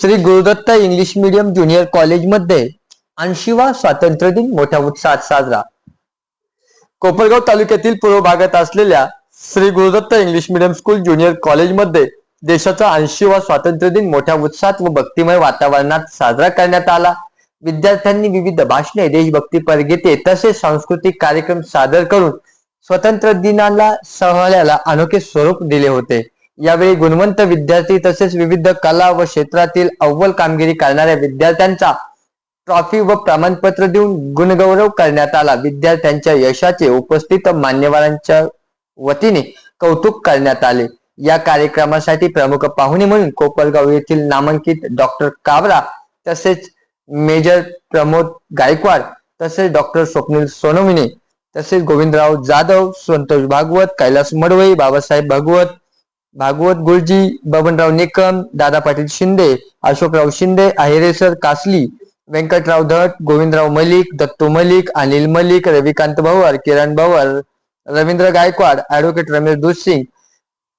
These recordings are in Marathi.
Shri Gurudatt English medium junior कॉलेजमध्ये 80वा स्वातंत्र्य दिन मोठ्या उत्साहात साजरा। कोपरगाव तालुक्यातील पूर्व भागात असलेल्या Shri Gurudatt English medium school junior कॉलेजमध्ये देशाचा 80वा स्वातंत्र्य दिन मोठ्या उत्साहात व भक्तिमय वातावरणात साजरा करण्यात आला। विद्यार्थ्यांनी विविध भाषणे, देशभक्तीपर गीते तसेच सांस्कृतिक कार्यक्रम सादर करून स्वातंत्र्य दिनाला सोहळ्याला अनोखे स्वरूप दिले होते। यावेळी गुणवंत विद्यार्थी तसेच विविध कला व क्षेत्रातील अव्वल कामगिरी करणाऱ्या विद्यार्थ्यांचा ट्रॉफी व प्रमाणपत्र देऊन गुणगौरव करण्यात आला। विद्यार्थ्यांच्या यशाचे उपस्थित मान्यवरांच्या वतीने कौतुक करण्यात आले। या कार्यक्रमासाठी प्रमुख पाहुणे म्हणून कोपरगाव येथील नामांकित डॉक्टर कावरा तसेच मेजर प्रमोद गायकवाड तसेच डॉक्टर स्वप्नील सोनवणे तसेच गोविंदराव जाधव, संतोष भागवत, कैलास मडवई, बाबासाहेब भागवत गुरुजी, बबनराव निकम, दादा पाटील शिंदे, अशोकराव शिंदे, अहिरेसर कासली, व्यंकटराव धट, गोविंदराव मलिक, दत्तू मलिक, अनिल मलिक, रविकांत भवर, किरण भवर, रवींद्र गायकवाड, ॲडव्होकेट रमेश दुसिंग,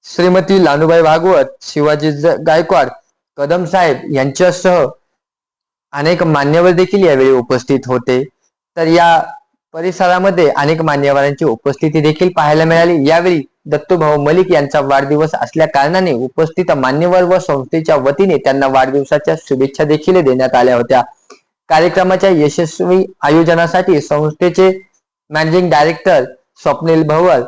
श्रीमती लानुबाई भागवत, शिवाजी गायकवाड, कदम साहेब यांच्यासह अनेक मान्यवर देखील यावेळी उपस्थित होते। तर या परिसरामध्ये अनेक मान्यवरांची उपस्थिती देखील पाहायला मिळाली। यावेळी दत्तूभाऊ मलिक यांचा वाढदिवस असल्या कारणाने उपस्थित मान्यवर व संस्थेच्या वतीने त्यांना वाढदिवसाच्या शुभेच्छा देखील देण्यात आल्या होत्या। कार्यक्रमाच्या यशस्वी आयोजनासाठी संस्थेचे मॅनेजिंग डायरेक्टर स्वप्नील भवर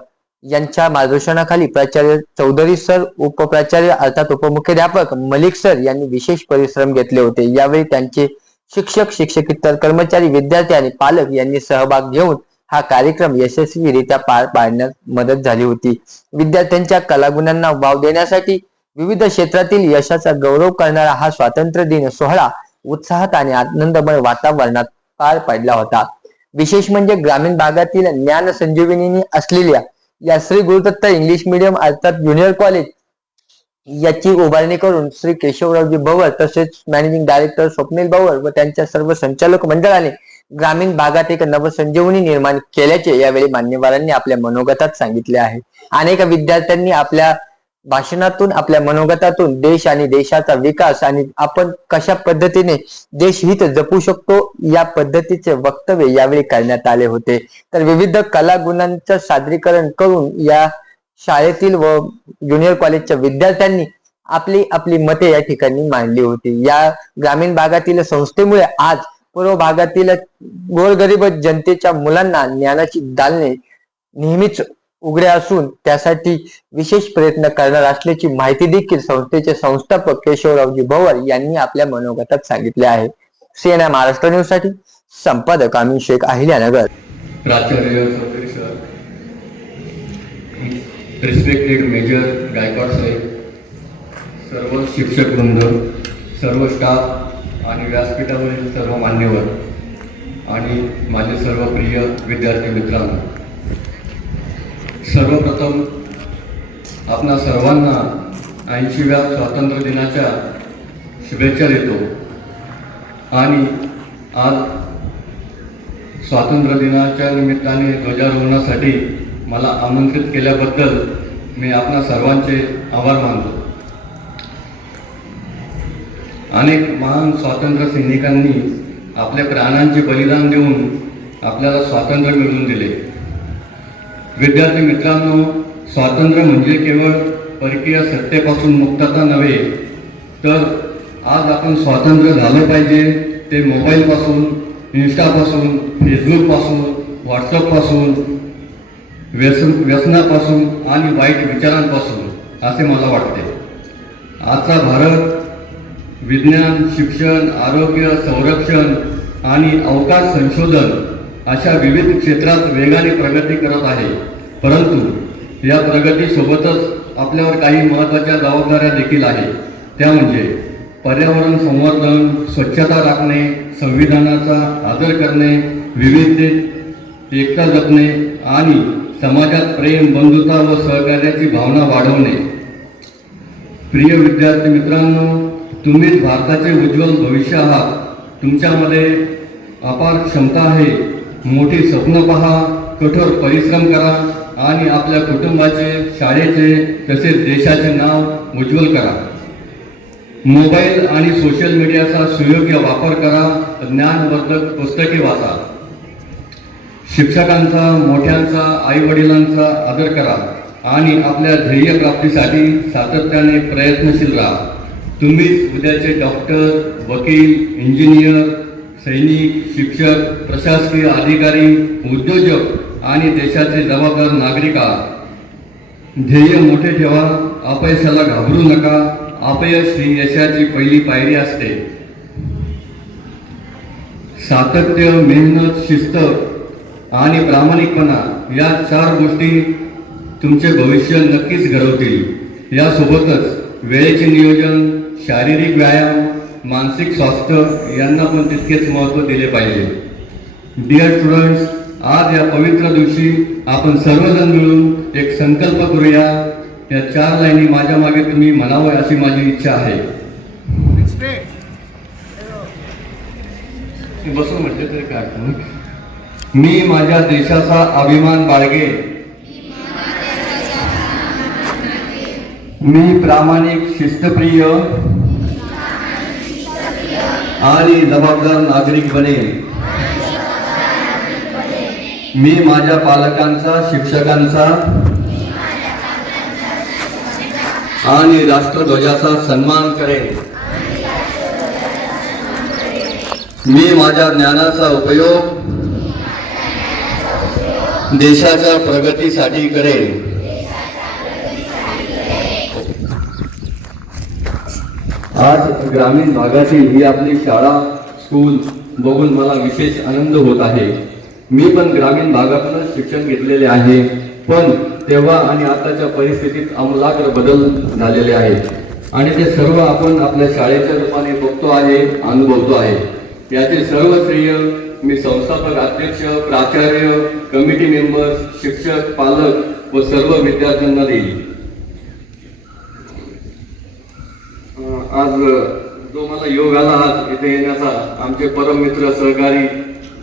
यांच्या मार्गदर्शनाखाली प्राचार्य चौधरी सर, उपप्राचार्य अर्थात उपमुख्याध्यापक मलिक सर यांनी विशेष परिश्रम घेतले होते। यावेळी त्यांचे शिक्षक, शिक्षकेतर कर्मचारी, विद्यार्थी आणि पालक यांनी सहभाग घेऊन हा कार्यक्रम यशस्वीरित्या पार पाडण्यास मदत झाली होती। विद्यार्थ्यांच्या कलागुणांना वाव देण्यासाठी विविध क्षेत्रातील यशाचा गौरव करणारा हा स्वातंत्र्य दिन सोहळा उत्साहात आणि आनंदमय वातावरणात पार पडला होता। विशेष म्हणजे ग्रामीण भागातील ज्ञान संजीवनी असलेल्या या श्री गुरुदत्त इंग्लिश मीडियम अर्थात ज्युनियर कॉलेज याची उभारणी करून श्री केशवरावजी भवर तसेच मॅनेजिंग डायरेक्टर स्वप्नील भवर व त्यांच्या सर्व संचालक मंडळाने ग्रामीण भागात एक नवसंजीवनी निर्माण केल्याचे यावेळी मान्यवरांनी आपल्या मनोगतात सांगितले आहे। अनेक विद्यार्थ्यांनी आपल्या भाषणातून, आपल्या मनोगतातून देश आणि देशाचा विकास आणि आपण कशा पद्धतीने देशहित जपू शकतो या पद्धतीचे वक्तव्य यावेळी करण्यात आले होते। तर विविध कला गुणांचं सादरीकरण करून या शाळेतील व ज्युनियर कॉलेजच्या विद्यार्थ्यांनी आपली आपली मते या ठिकाणी मांडली होती। या ग्रामीण भागातील संस्थेमुळे आज पूर्व भागातील गोरगरीब जनतेच्या मुलांना ज्ञानाची दालने नेहमीच उघडे असून त्यासाठी विशेष प्रयत्न करणार असल्याची माहिती देखील संस्थेचे संस्थापक केशवरावजी भवर यांनी आपल्या मनोगतात सांगितले आहे। CNN महाराष्ट्र न्यूज साठी संपादक अमीन शेख, अहिल्यानगर। प्राचार्य Chaudhari sir, respected major Gaikwad साहेब, सर्व शिक्षक वृंद, सर्व स्टाफ आणि व्यासपीठावरील सर्व मान्यवर आणि माझे सर्व प्रिय विद्यार्थी मित्रांनो, सर्वप्रथम आपणा सर्वांना 80व्या स्वातंत्र्य दिनाच्या शुभेच्छा देतो। आणि आज स्वातंत्र्य दिनाच्या निमित्ताने ध्वजारोहणासाठी मला आमंत्रित केल्याबद्दल मी आपणा सर्वांचे आभार मानतो। अनेक महान स्वातंत्र्य सैनिकांनी आपल्या प्राणांचे बलिदान देऊन आपल्याला स्वातंत्र्य मिळवून दिले। विद्यार्थी मित्रांनो, स्वातंत्र्य म्हणजे केवळ परकीय सत्तेपासून मुक्तता नव्हे, तर आज आपण स्वातंत्र्य झालं पाहिजे ते मोबाईलपासून, इंस्टापासून, फेसबुकपासून, व्हॉट्सअपपासून, व्यसनापासून आणि वाईट विचारांपासून असे मला वाटते। आजचा भारत विज्ञान, शिक्षण, आरोग्य, संरक्षण आणि अवकाश संशोधन अशा विविध क्षेत्रात वेगाने प्रगती करत आहे। परंतु या प्रगतीसोबतच आपल्यावर काही महत्त्वाच्या जबाबदाऱ्या देखील आहेत। त्या म्हणजे पर्यावरण संवर्धन, स्वच्छता राखणे, संविधानाचा आदर करणे, विविधतेत एकता जपणे आणि समाजात प्रेम, बंधुता व सहकार्याची भावना वाढवणे। प्रिय विद्यार्थी मित्रांनो, तुम्हीच भारताचे उज्ज्वल भविष्य आहात। तुमच्यामध्ये अपार क्षमता आहे। मोठी स्वप्न पहा, कठोर परिश्रम करा आणि आपल्या कुटुंबाचे, शाळेचे तसेच देशाचे नाव उज्ज्वल करा। मोबाईल आणि सोशल मीडियाचा सुयोग्य वापर करा, ज्ञानवर्धक पुस्तके वाचा, शिक्षकांचा, मोठ्यांचा, आई वडिलांचा आदर करा आणि आपल्या ध्येय प्राप्तीसाठी सातत्याने प्रयत्नशील राहा. तुम्हीच उद्याचे डॉक्टर, वकील, इंजिनियर, सैनिक, शिक्षक, प्रशासकीय अधिकारी, उद्योजक आणि देशाचे जबाबदार नागरिक आहात. ध्येय मोठे ठेवा, अपयशाला घाबरू नका. अपयश ही यशाची पहिली पायरी असते. सातत्य, मेहनत, शिस्त आणि प्रामाणिकपणा या 4 गोष्टी तुमचे भविष्य नक्कीच घडवतील. यासोबतच वेळेचे नियोजन, शारीरिक व्यायाम, मानसिक स्वास्थ्य यांना पण तितकेच महत्त्व दिले पाहिजे. डिअर स्टुडंट्स, आज या पवित्र दिवशी आपण सर्वजण मिळून एक संकल्प करूया. या 4 लाईनी माझ्या मागे तुम्ही म्हणावं अशी माझी इच्छा आहे. बसून म्हटलं तरी काय अर्थ नाही. मी माझ्या देशाचा अभिमान बाळगे. मी प्रामाणिक, शिस्तप्रिय आणि जबाबदार नागरिक बनेन. मी माझ्या पालकांचा, शिक्षकांचा आणि राष्ट्रध्वजाचा सन्मान करेन. मी माझ्या ज्ञानाचा उपयोग देशाच्या प्रगतीसाठी करेन. आज ग्रामीण भागातील ही आपली शाळा, स्कूल बघून मला विशेष आनंद होत आहे. मी पण ग्रामीण भागातूनच शिक्षण घेतलेले आहे, पण तेव्हा आणि आताच्या परिस्थितीत आमूलाग्र बदल झालेले आहेत आणि ते सर्व आपण आपल्या शाळेच्या रूपाने बघतो आहे, अनुभवतो आहे. याचे सर्व श्रेय मी संस्थापक अध्यक्ष, प्राचार्य, कमिटी मेंबर्स, शिक्षक, पालक व सर्व विद्यार्थ्यांना देईल. आज जो मला योग आला आज इथे येण्याचा, आमचे परम मित्र, सहकारी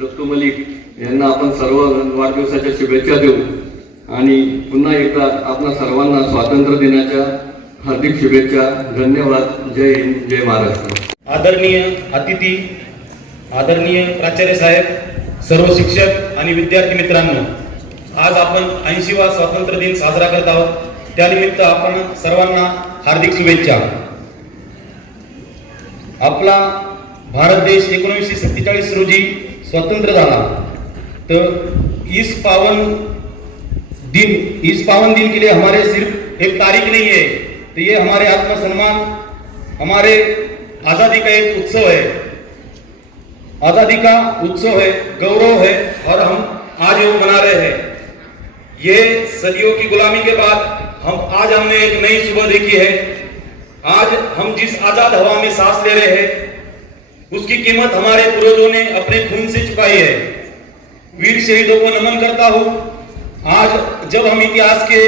दत्तू मलिक यांना आपण सर्व वाढदिवसाच्या शुभेच्छा देऊ आणि पुन्हा एकदा आपणा सर्वांना स्वातंत्र्य दिनाच्या हार्दिक शुभेच्छा. धन्यवाद. जय हिंद, जय महाराष्ट्र. आदरणीय अतिथी, आदरणीय प्राचार्य साहेब, सर्व शिक्षक आणि विद्यार्थी मित्रांनो, आज आपण 80वा स्वातंत्र्य दिन साजरा करत आहोत. त्यानिमित्त आपण सर्वांना हार्दिक शुभेच्छा. आपला भारत देश 1947 रोजी स्वतंत्र झाला. तो इस पावन दिन के लिए हमारे सिर्फ एक तारीख नहीं है, तो ये हमारे आत्मसम्मान, हमारे आज़ादी का एक उत्सव है. आज़ादी का उत्सव है, गौरव है और हम आज वो मना रहे हैं. ये सदियों की गुलामी के बाद आज हमने एक नई सुबह देखी है. आज हम जिस आजाद हवा में सांस ले रहे हैं उसकी कीमत हमारे पूर्वजों ने अपने खून से चुकाई है. वीर शहीदों को नमन करता हूं. आज जब हम इतिहास के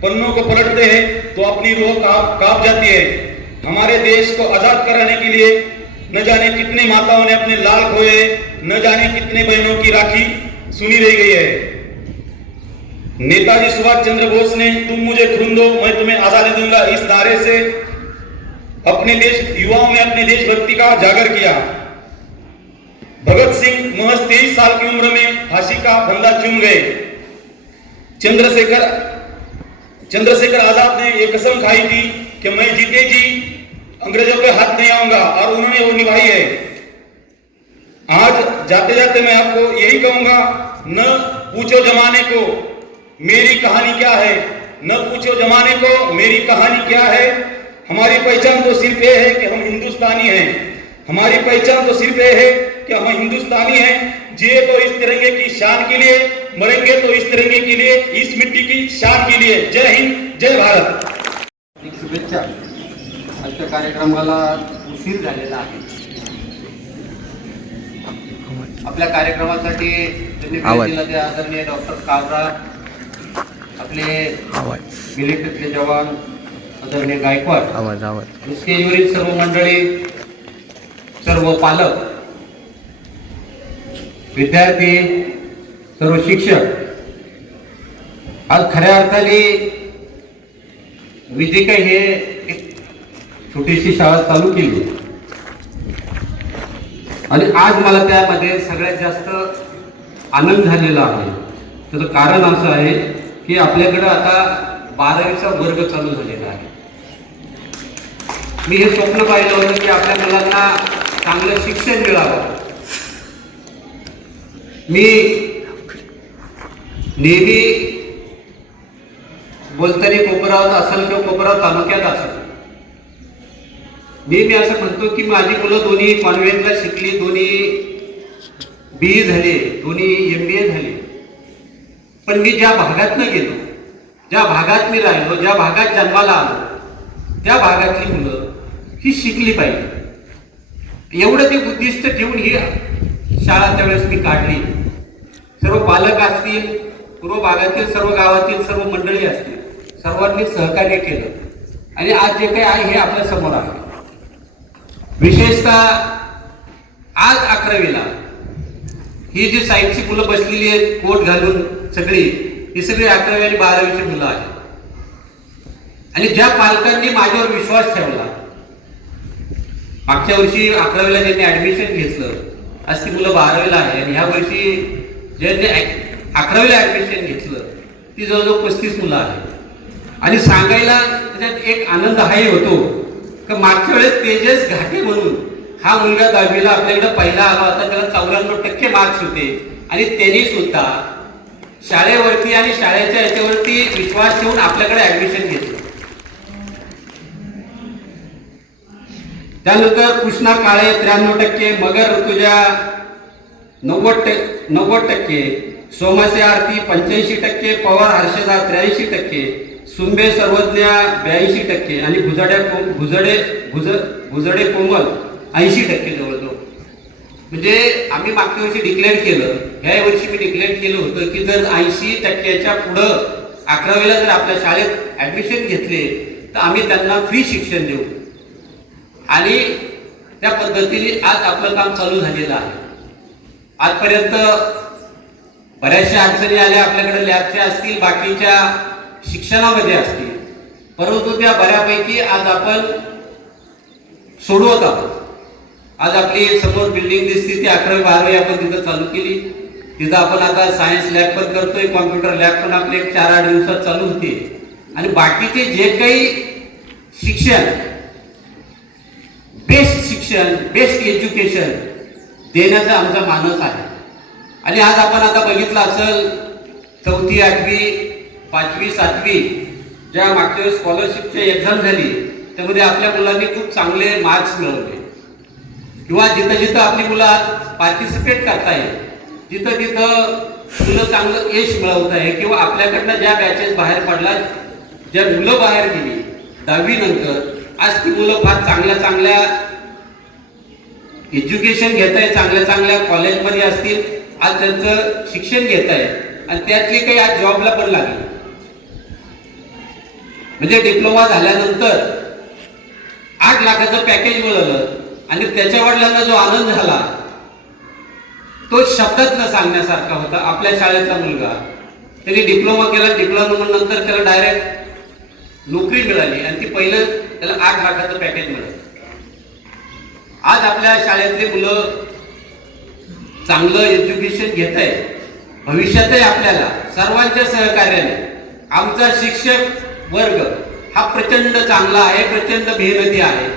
पन्नों को पलटते हैं तो अपनी रूह कांप जाती है. हमारे देश को आजाद कराने के लिए न जाने कितने माताओं ने अपने लाल खोए, न जाने कितने बहनों की राखी सुनी रह गई है. नेताजी सुभाष चंद्र बोस ने तुम मुझे खून दो मैं तुम्हें आजादी दूंगा इस नारे से अपने देश युवाओं में अपने देशभक्ति का जागर किया. भगत सिंह महज 23 साल की उम्र में फांसी का फंदा चूम गए. चंद्रशेखर आजाद ने एक कसम खाई थी कि मैं जीते जी अंग्रेजों के हाथ नहीं आऊंगा और उन्होंने वो निभाई है. आज जाते जाते मैं आपको यही कहूंगा, न पूछो जमाने को मेरी कहानी क्या है, न पूछो जमाने को मेरी कहानी क्या है. हमारी पहचान तो सिर्फ ये है कि हम हिंदुस्तानी हैं. हमारी पहचान तो सिर्फ ये है कि हम हिंदुस्तानी हैं. जिए तो इस तिरंगे की शान के लिए, मरेंगे तो इस तिरंगे के लिए, इस मिट्टी की शान के लिए. जय हिंद, जय भारत. शुभेच्छा. आजच्या कार्यक्रमाला उशीर झालेला आहे. आपल्या कार्यक्रमासाठी त्यांनी भेट दिला ते आदरणीय डॉक्टर काबरा, आपले मिलिटरीतले जवान आदरणीय गायकवाड, स्टेजवरील सर्व मंडळी, सर्व पालक, विद्यार्थी, सर्व शिक्षक. आज खऱ्या अर्थाने विजय हे एक छोटीशी शाळा चालू केली आणि आज मला त्यामध्ये सगळ्यात जास्त आनंद झालेला आहे. त्याचं कारण असं आहे की आपल्याकडं आता 12वीचा वर्ग चालू झालेला आहे. मी हे स्वप्न पाहिलं होतं की आपल्या मुलांना चांगलं शिक्षण मिळावं. मी नेहमी बोलताना कोपरावत असेल किंवा कोपराव तालुक्यात असेल, मी असं म्हणतो की माझी मुलं दोन्ही कॉन्व्हेंटला शिकली, दोन्ही BE झाले, दोन्ही MBA झाले. पण मी ज्या भागातनं गेलो, ज्या भागात मी राहिलो, ज्या भागात जन्माला आलो, त्या भागातली मुलं ही शिकली पाहिजे एवढं ते उद्दिष्ट ठेवून ही शाळा त्यावेळेस मी काढली. सर्व पालक असतील, पूर्व भागातील सर्व गावातील सर्व मंडळी असतील, सर्वांनी सहकार्य केलं आणि आज जे काही आहे हे आपल्या समोर आहे. विशेषतः आज 11वीला ही जी साईडची मुलं बसलेली आहेत कोट घालून सगळी, ही सगळी 11वी आणि 12वीची मुलं आहेत. आणि ज्या पालकांनी माझ्यावर विश्वास ठेवला, मागच्या वर्षी 11वीला ज्यांनी ऍडमिशन घेतलं, आज ती मुलं 12वीला आहे आणि ह्या वर्षी ज्यांनी 11वीला ऍडमिशन घेतलं ती जवळजवळ 35 मुलं आहेत. आणि सांगायला त्याच्यात एक आनंद हाही होतो की मागच्या वेळेस तेजस घाटे म्हणून हा मुलगा 10वीला आपल्याकडे पहिला आला होता, त्याला 94% मार्क्स होते आणि त्यांनी सुद्धा शाळेवरती आणि शाळेच्या याच्यावरती विश्वास ठेवून आपल्याकडे ऍडमिशन घेतलं. त्यानंतर कृष्णा काळे 93%, मगर ऋतुजा 90%, सोमासे आरती 85%, पवार हर्षदा 83%, सुंबे सर्वज्ञा 82% आणि भुजडे कोमल 80% जवळजवळ. म्हणजे आम्ही मागच्या वर्षी डिक्लेअर केलं, ह्या वर्षी मी डिक्लेअर केलं होतं की जर 80%च्या पुढं 11वीला जर आपल्या शाळेत ऍडमिशन घेतले तर आम्ही त्यांना फ्री शिक्षण देऊ. आणि त्या पद्धतीने आज आपलं काम चालू झालेलं आहे. आजपर्यंत बऱ्याचशा अडचणी आल्या आपल्याकडे, लॅबच्या असतील, बाकीच्या शिक्षणामध्ये असतील, परंतु त्या बऱ्यापैकी आज आपण सोडवत आहोत. आज आपली समोर बिल्डिंग दिसते ती 11वी 12वी आपण तिथं चालू केली. तिथं आपण आता सायन्स लॅब पण करतोय, कॉम्प्युटर लॅब पण आपले 4-8 दिवसात चालू होते. आणि बाकीचे जे काही शिक्षण, बेस्ट शिक्षण, बेस्ट एज्युकेशन देण्याचा आमचा मानस आहे. आणि आज आपण आता बघितलं असेल 4थी 8वी 5वी 7वी ज्या मागच्या वेळेस स्कॉलरशिपची एक्झाम झाली त्यामध्ये आपल्या मुलांनी खूप चांगले मार्क्स मिळवले. किंवा जिथं जिथं आपली मुलं पार्टिसिपेट करताय, जिथं तिथं मुलं चांगलं यश मिळवत आहे. किंवा आपल्याकडनं ज्या बॅचेस बाहेर पडला, ज्या मुलं बाहेर गेली 10वी नंतर, आज ती मुलं फार चांगल्या एज्युकेशन घेत आहे, चांगल्या कॉलेजमध्ये असतील, आज त्यांचं शिक्षण घेत आहे आणि त्यातली काही आज जॉबला पण लागली. म्हणजे डिप्लोमा झाल्यानंतर 8 लाखाचं पॅकेज मिळालं आणि त्याच्या वडिलांना जो आनंद झाला तो शब्दात न सांगण्यासारखा होता. आपल्या शाळेचा मुलगा, त्यांनी डिप्लोमा केला, डिप्लोमा नंतर त्याला डायरेक्ट नोकरी मिळाली आणि ती पहिलं त्याला 8 लाखाचं पॅकेज मिळालं. आज आपल्या शाळेतले मुलं चांगलं एज्युकेशन घेत आहे. भविष्यातही आपल्याला सर्वांच्या सहकार्याने आमचा शिक्षक वर्ग हा प्रचंड चांगला आहे, प्रचंड मेहनती आहे.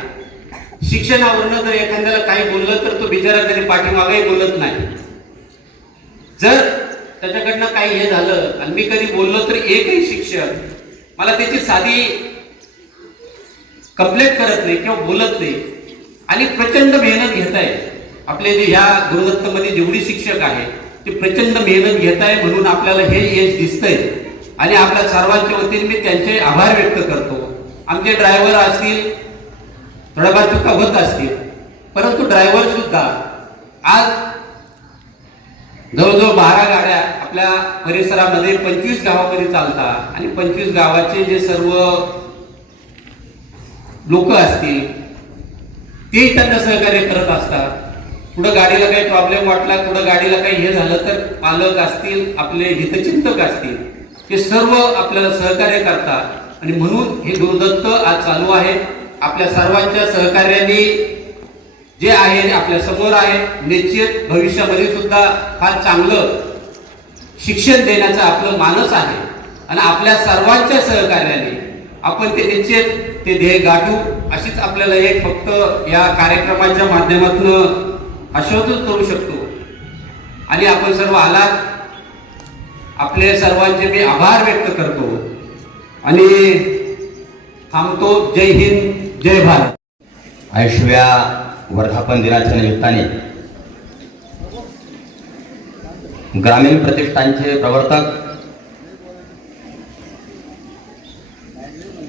शिक्षणावरनं जर एखाद्याला काही बोललं तर तो बिचारा कधी पाठीमागेही बोलत नाही. जर त्याच्याकडनं काही हे झालं आणि मी कधी बोललो तर एकही शिक्षक मला त्याची साधी कंप्लेंट करत नाही किंवा बोलत नाही. आणि प्रचंड मेहनत घेत आहे. आपले जे ह्या गुरुदत्तमध्ये जेवढी शिक्षक आहे ते प्रचंड मेहनत घेत आहे, म्हणून आपल्याला हे यश दिसतंय. आणि आपल्या सर्वांच्या वतीने मी त्यांचे आभार व्यक्त करतो. आमचे ड्रायव्हर असतील, थोड्याफार चुका होत असतील, परंतु ड्रायव्हर सुद्धा आज जवळजवळ 12 गाड्या आपल्या परिसरामध्ये 25 गावामध्ये चालतात आणि 25 गावाचे जे सर्व लोक असतील तेही त्यांना सहकार्य करत असतात. पुढे गाडीला काही प्रॉब्लेम वाटला, पुढे गाडीला काही हे झालं तर पालक असतील, आपले हितचिंतक असतील, ते सर्व आपल्याला सहकार्य करतात. आणि म्हणून हे गुरुदत्त आज चालू आहे. आपल्या सर्वांच्या सहकार्याने जे आहे आपल्या समोर आहे, निश्चित भविष्यामध्ये सुद्धा फार चांगलं शिक्षण देण्याचं आपलं मानस आहे आणि आपल्या सर्वांच्या सहकार्याने आपण ते निश्चित ते ध्येय गाठू अशीच आपल्याला एक फक्त या कार्यक्रमाच्या माध्यमातून आश्वासन करू शकतो. आणि आपण सर्व आलात, आपले सर्वांचे मी आभार व्यक्त करतो आणि थांबतो. जय हिंद, जय भारत. 80व्या वर्धापन दिनाच्या निमित्ताने ग्रामीण प्रतिष्ठानचे प्रवर्तक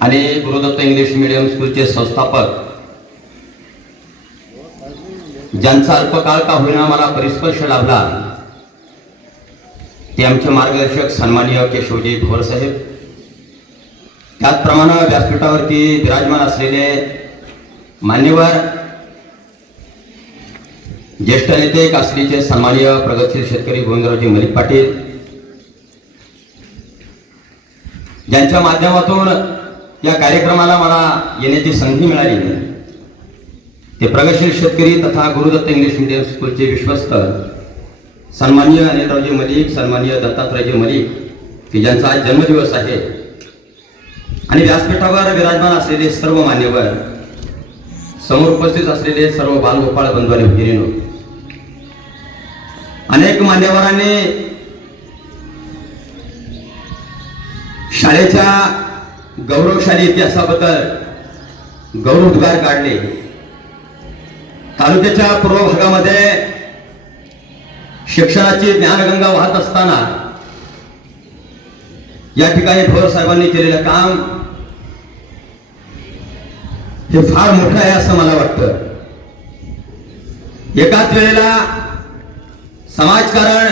आणि गुरुदत्त इंग्लिश मीडियम स्कूलचे संस्थापक, ज्यांचा अल्पकाळ का होईना मला परिस्पर्श लाभला, ते आमचे मार्गदर्शक सन्माननीय केशवजी भोर साहेब, त्याचप्रमाणे व्यासपीठावरती विराजमान असलेले मान्यवर ज्येष्ठ नेते कासरीचे सन्माननीय प्रगतशील शेतकरी गोविंदरावजी मलिक पाटील, ज्यांच्या माध्यमातून या कार्यक्रमाला मला येण्याची संधी मिळाली, ते प्रगतशील शेतकरी तथा गुरुदत्त इंग्लिश मीडियम स्कूलचे विश्वस्त सन्माननीय अनिलरावजी मलिक, सन्माननीय दत्तात्रयजी मलिक, की ज्यांचा आज जन्मदिवस आहे, आणि व्यासपीठावर विराजमान असलेले सर्व मान्यवर, समोर उपस्थित असलेले सर्व बालगोपाळ बंधू आणि भगिनींनो, अनेक मान्यवरांनी शाळेच्या गौरवशाली इतिहासाबद्दल गौरवोद्गार काढले. तालुक्याच्या पूर्व भागामध्ये शिक्षणाची ज्ञानगंगा वाहत असताना या ठिकाणी भोर साहेबांनी केलेलं काम हे फार मोठं आहे असं मला वाटतं. एकाच वेळेला समाजकारण,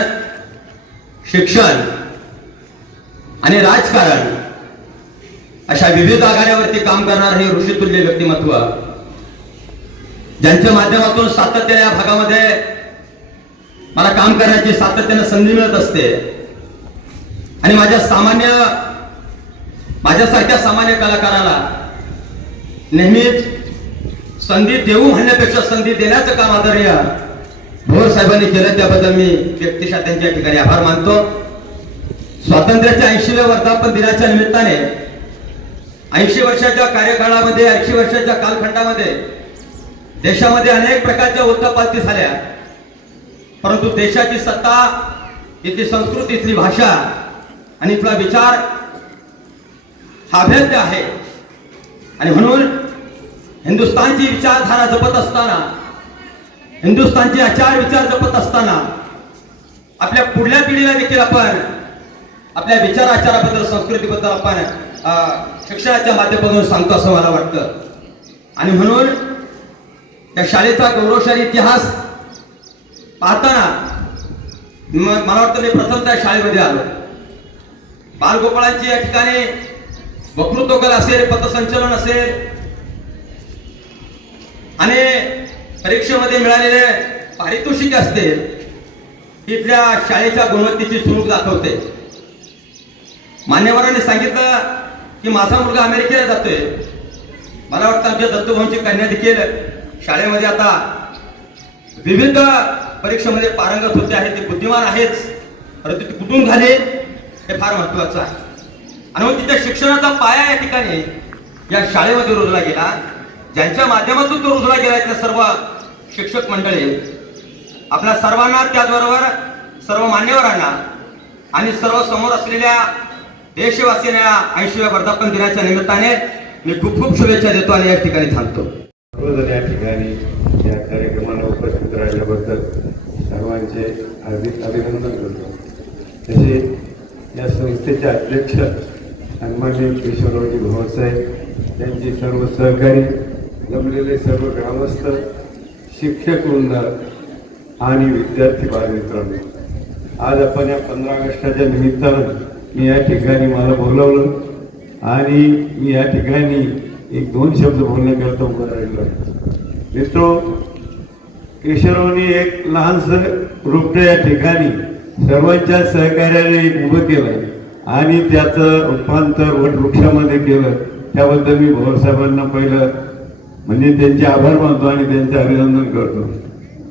शिक्षण आणि राजकारण अशा विविध आघाड्यावरती काम करणार हे ऋषितुल्य व्यक्तिमत्व, ज्यांच्या माध्यमातून सातत्याने या भागामध्ये मला काम करण्याची सातत्याने संधी मिळत असते. आणि माझ्यासारख्या सामान्य कलाकाराला नेहमीच संधी देऊ म्हणण्यापेक्षा संधी देण्याचं काम आदरणीय भोर साहेबांनी केलं, त्याबद्दल मी व्यक्तिशः त्यांच्या ठिकाणी आभार मानतो. स्वातंत्र्याच्या 80व्या वर्धापन दिनाच्या निमित्ताने 80 वर्षाच्या कार्यकाळामध्ये, 80 वर्षाच्या कालखंडामध्ये देशामध्ये अनेक प्रकारच्या उलथापालथी झाल्या, परंतु देशाची सत्ता, इथली संस्कृती, इथली भाषा आणि इथला विचार हा अभेद्य आहे. आणि म्हणून हिंदुस्थानची विचारधारा जपत असताना, हिंदुस्थानचे आचार विचार जपत असताना आपल्या पुढल्या पिढीला देखील आपण आपल्या विचार आचाराबद्दल, संस्कृतीबद्दल आपण शिक्षणाच्या माध्यमातून सांगतो असं मला वाटतं. आणि म्हणून या शाळेचा गौरवशाली इतिहास पाहताना मला वाटतं मी प्रथमतः शाळेमध्ये आलो. बालगोपाळांची या ठिकाणी वक्तृत्व कला असेल, पथसंचलन असेल आणि परीक्षेमध्ये मिळालेले पारितोषिक असतील, इथल्या शाळेच्या गुणवत्तेची चूक दाखवते. मान्यवरांनी सांगितलं की माझा मुलगा अमेरिकेला जातोय. मला वाटतं आमच्या दत्तूभाऊंची कन्या देखील शाळेमध्ये आता विविध परीक्षेमध्ये पारंगत होते आहेत, ते बुद्धिमान आहेच, परंतु ते कुठून झाले हे फार महत्वाचं आहे. आणि मग तिच्या शिक्षणाचा पाया या ठिकाणी या शाळेमध्ये रुजला गेला. ज्यांच्या माध्यमातून तो रुजला गेला इथल्या सर्व शिक्षक मंडळी, आपल्या सर्वांना, त्याचबरोबर सर्व मान्यवरांना आणि सर्व समोर असलेल्या देशवासियांना 80व्या वर्धापन दिनाच्या निमित्ताने मी खूप खूप शुभेच्छा देतो आणि या ठिकाणी थांबतो. या ठिकाणी या कार्यक्रमाला उपस्थित राहिल्याबद्दल सर्वांचे हार्दिक अभिनंदन करतो. तसे या संस्थेचे अध्यक्ष सन्माननीय केशवरावजी भोरसाहेब, त्यांची सर्व सहकारी, जमलेले सर्व ग्रामस्थ, शिक्षक वृंद आणि विद्यार्थी बालमित्रांनो, आज आपण या 15 ऑगस्टच्या निमित्तानं मी या ठिकाणी मला बोलवलं आणि मी या ठिकाणी 1-2 शब्द बोलण्याकरता उभं राहिलो आहे. मित्रो, केशवरावनी एक लहानसं रोपटं या ठिकाणी सर्वांच्या सहकार्याने उभं केलंय आणि त्याचं रूपांतर वटवृक्षामध्ये केलं. त्याबद्दल मी भोर साहेबांना पहिलं म्हणजे त्यांचे आभार मानतो आणि त्यांचे अभिनंदन करतो.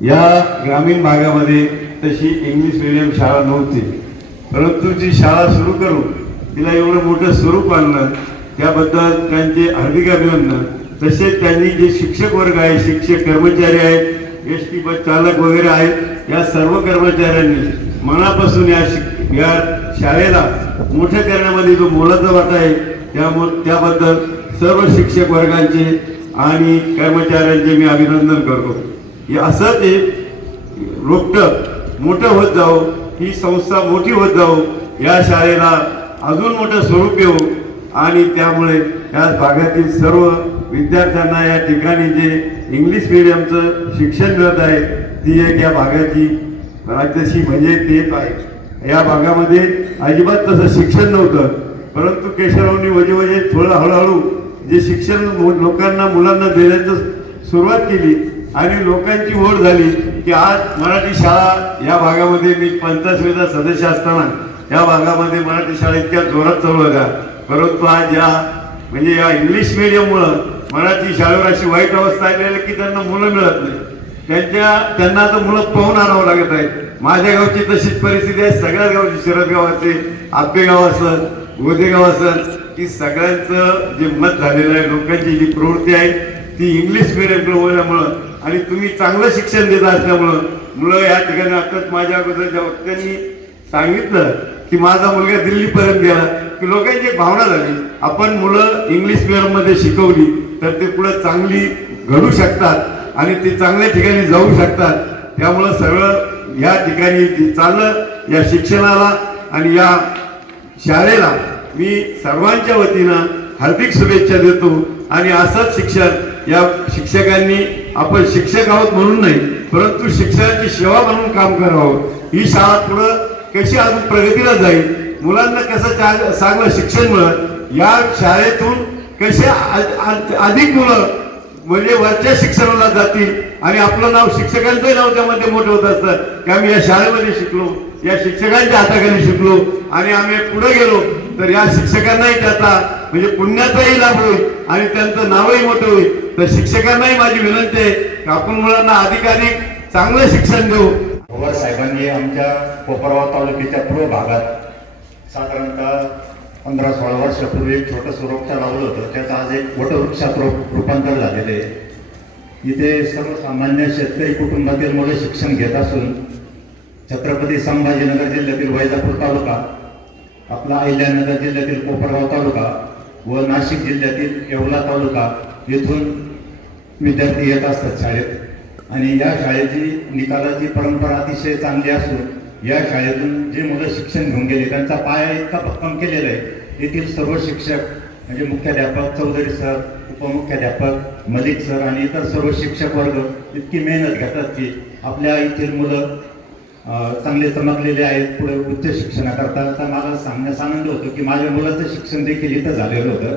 या ग्रामीण भागामध्ये तशी इंग्लिश मीडियम शाळा नव्हती, परंतु जी शाळा सुरू करून तिला एवढं मोठं स्वरूप आणलं त्याबद्दल त्यांचे हार्दिक अभिनंदन. तसेच त्यांनी जे शिक्षक वर्ग आहे, शिक्षक कर्मचारी आहेत, एसटी बस चालक वगैरे आहेत, या सर्व कर्मचाऱ्यांनी मनापासून या शाळेला मोठं करण्यामध्ये जो मोलाचा वाटा आहे त्याबद्दल सर्व शिक्षक वर्गांचे आणि कर्मचाऱ्यांचे मी अभिनंदन करतो. हे असंच रोपटं मोठं होत जावो, ही संस्था मोठी होत जावो, या शाळेला अजून मोठं स्वरूप येऊ आणि त्यामुळे या भागातील सर्व विद्यार्थ्यांना या ठिकाणी जे इंग्लिश मीडियमचं शिक्षण मिळत आहे ती एक या भागाची राज्याशी म्हणजे तेच आहे. या भागामध्ये अजिबात तसं शिक्षण नव्हतं, परंतु केशवरावांनी वजे थोडं हळूहळू जे शिक्षण मुलांना देण्याचं सुरुवात केली आणि लोकांची ओढ झाली की आज मराठी शाळा या भागामध्ये, मी पंचायत समितीचा सदस्य असताना या भागामध्ये मराठी शाळा इतक्या जोरात चालू होत्या, परंतु आज या इंग्लिश मीडियममुळं मराठी शाळेवर अशी वाईट अवस्था आलेली की त्यांना मुलं मिळत नाही. त्यांना आता मुलं पाहून आणावं लागत आहे. माझ्या गावची तशीच परिस्थिती आहे, सगळ्याच गावची, शरदगाव असेल, आपेगाव असेल, गोदेगाव असेल, की सगळ्यांचं जे मत झालेलं आहे, लोकांची जी प्रवृत्ती आहे ती इंग्लिश मीडियमकडे वळल्यामुळं आणि तुम्ही चांगलं शिक्षण देत असल्यामुळं मुलं या ठिकाणी आताच माझ्या अगोदरच्या वक्त्यांनी सांगितलं की माझा मुलगा दिल्लीपर्यंत गेला की लोकांची एक भावना झाली, आपण मुलं इंग्लिश मीडियम मध्ये शिकवली तर ते पुढे चांगली घडू शकतात आणि ते चांगल्या ठिकाणी जाऊ शकतात. त्यामुळं सगळं या ठिकाणी चाललं, या शिक्षणाला आणि या शाळेला मी सर्वांच्या वतीनं हार्दिक शुभेच्छा देतो. आणि असंच शिक्षण या शिक्षकांनी, आपण शिक्षक आहोत म्हणून नाही, परंतु शिक्षणाची सेवा म्हणून काम करावं. ही शाळा पुढं कशी अजून प्रगतीला जाईल, मुलांना कसं चांगलं शिक्षण मिळत, या शाळेतून कसे अधिक मुलं म्हणजे वरच्या शिक्षणाला जातील आणि आपलं नाव, शिक्षकांचं नाव त्यामध्ये मोठं होत असतं की आम्ही या शाळेमध्ये शिकलो, या शिक्षकांच्या हाताखाली शिकलो आणि आम्ही पुढे गेलो तर या शिक्षकांनाही त्याचा म्हणजे पुण्याचाही लाभ होईल आणि त्यांचं नावही मोठं होईल. तर शिक्षकांनाही माझी विनंती आहे की आपण मुलांना अधिकाधिक चांगलं शिक्षण देऊ. पवार साहेबांनी आमच्या कोपरगाव तालुक्याच्या पूर्व भागात साधारणतः 15-16 वर्षापूर्वी एक छोटंसं वृक्ष लावलं होतं, त्याचं आज एक वटवृक्षात रूपांतर झालेलं आहे. इथे सर्वसामान्य शेतकरी कुटुंबातील मुलं शिक्षण घेत असून छत्रपती संभाजीनगर जिल्ह्यातील वैजापूर तालुका, आपला अहिल्यानगर जिल्ह्यातील कोपरगाव तालुका व नाशिक जिल्ह्यातील येवला तालुका येथून विद्यार्थी येत असतात शाळेत. आणि या शाळेची निकालाची परंपरा अतिशय चांगली असून या शाळेतून जे मुलं शिक्षण घेऊन गेले त्यांचा पाया इतका भक्कम केलेला आहे. येथील सर्व शिक्षक म्हणजे मुख्याध्यापक चौधरी सर, उपमुख्याध्यापक मलिक सर आणि इतर सर्व शिक्षक वर्ग इतकी मेहनत घेतात की आपल्या येथील मुलं चांगले चमकलेले आहेत पुढे उच्च शिक्षणाकरता. तर मला सांगण्यास आनंद होतो की माझ्या मुलाचं शिक्षण देखील इथं झालेलं होतं.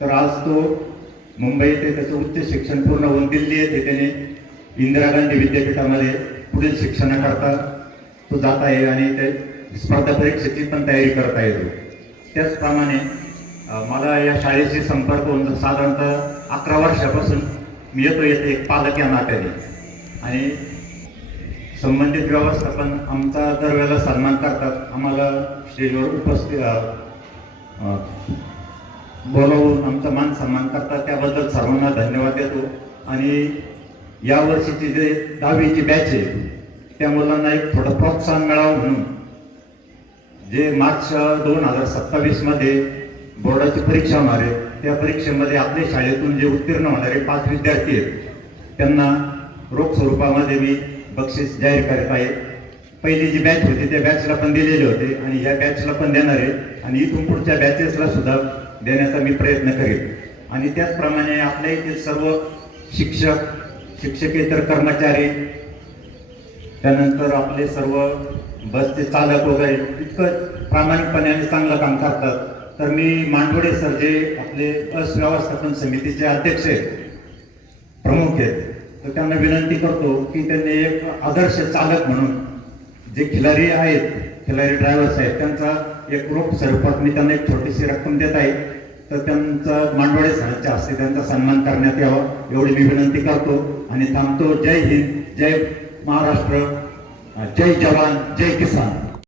तर आज तो मुंबई येथे त्याचं उच्च शिक्षण पूर्ण होऊन दिल्ली येथे त्याने इंदिरा गांधी विद्यापीठामध्ये पुढील शिक्षणाकरता तो जात आहे आणि ते स्पर्धा परीक्षेची पण तयारी करत आहे. त्याचप्रमाणे मला या शाळेशी संपर्क होऊन साधारणतः 11 वर्षापासून मी येथे एक पालक या नात्याने आणि संबंधित व्यवस्थापन आमचा दरवेळेला सन्मान करतात. आम्हाला स्टेजवर उपस्थित बोलावून आमचा मान सन्मान करतात, त्याबद्दल सर्वांना धन्यवाद देतो. आणि यावर्षीची जे 10वीची बॅच आहे त्या मुलांना एक थोडं प्रोत्साहन मिळावं म्हणून जे मार्च 2027 मध्ये बोर्डाची परीक्षा होणार आहे त्या परीक्षेमध्ये आपल्या शाळेतून जे उत्तीर्ण होणारे 5 विद्यार्थी आहेत त्यांना रोख स्वरूपामध्ये मी बक्षीस जाहीर करत आहे. पहिली जी बॅच होती त्या बॅचला पण दिलेले होते आणि या बॅचला पण देणार आहे आणि इथून पुढच्या बॅचेसला सुद्धा देण्याचा मी प्रयत्न करेन. आणि त्याचप्रमाणे आपल्या इथे सर्व शिक्षक, शिक्षकेतर कर्मचारी, त्यानंतर आपले सर्व बसचे चालक वगैरे इतकं प्रामाणिकपणे आणि चांगलं काम करतात. तर मी मांडवडे सर जे आपले व्यवस्थापन समितीचे अध्यक्ष आहेत, प्रमुख आहेत, तर त्यांना विनंती करतो की त्यांनी एक आदर्श चालक म्हणून जे खिलारी आहेत, खिलारी ड्रायव्हर्स आहेत, त्यांचा एक रोख स्वरूपात मी त्यांना एक छोटीशी रक्कम देत आहे. तर त्यांचा मांडवडे सरांच्या हस्ते त्यांचा सन्मान करण्यात यावा एवढी मी विनंती करतो आणि थांबतो. जय हिंद, जय महाराष्ट्र, जय जवान, जय किसान.